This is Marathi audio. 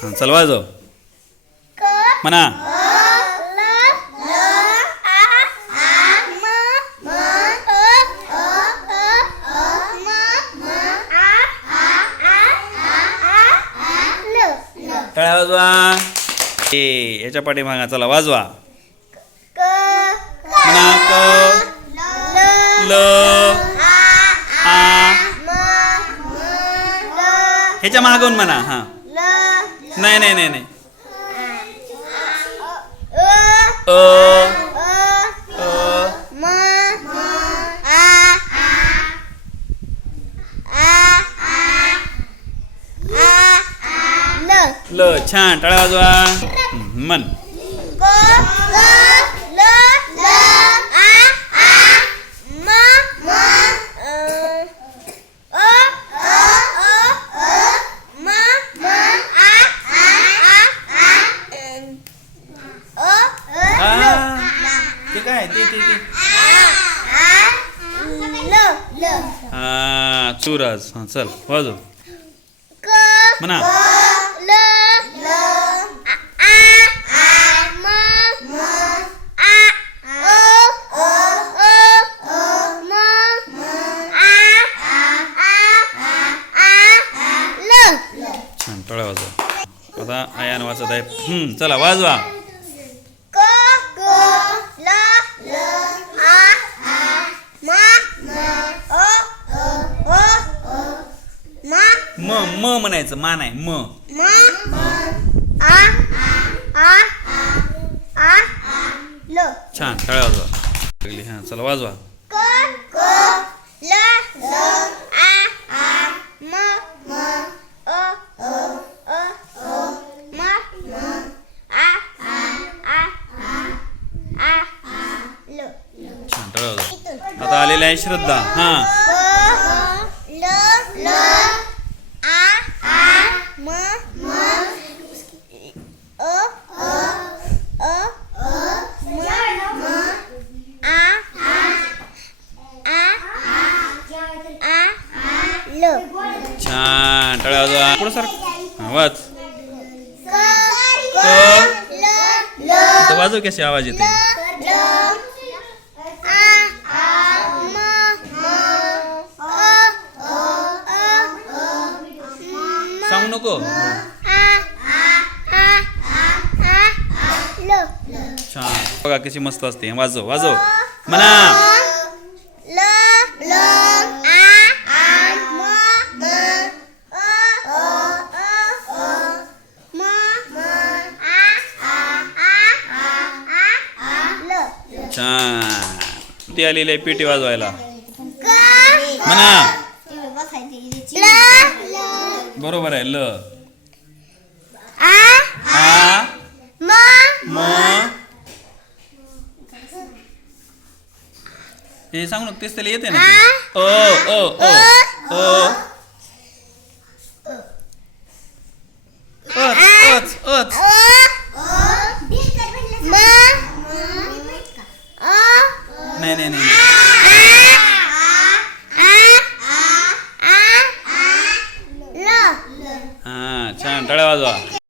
चल वाजवा म्हणा वाजवा हे याच्या पाठी चला वाजवा ह्याच्या मागून म्हणा हा này này này này ơ ơ ơ m a a a a a l l chan tada mân mần चुराज हा चल वाजू म्हणा वाजवा आईन वाचत आहे हम्म चला वाजवा म म म्हणायचं मान आहे छान हा चला वाजवा आता आलेलं आहे श्रद्धा हा वाच वाजव कशी आवाज येते सांगू नको बघा कशी मस्त असते वाजव वाजव म्हणा छान ती आलेली आहे पेटी वाजवायला म्हणा बरोबर आहे ल हे सांगू नक्तीच त्याला येते ना ओ, ओ ओ आ, ओ आ, ओ आ, ओ आ, ओ, आ, ओ, आ, ओ 是。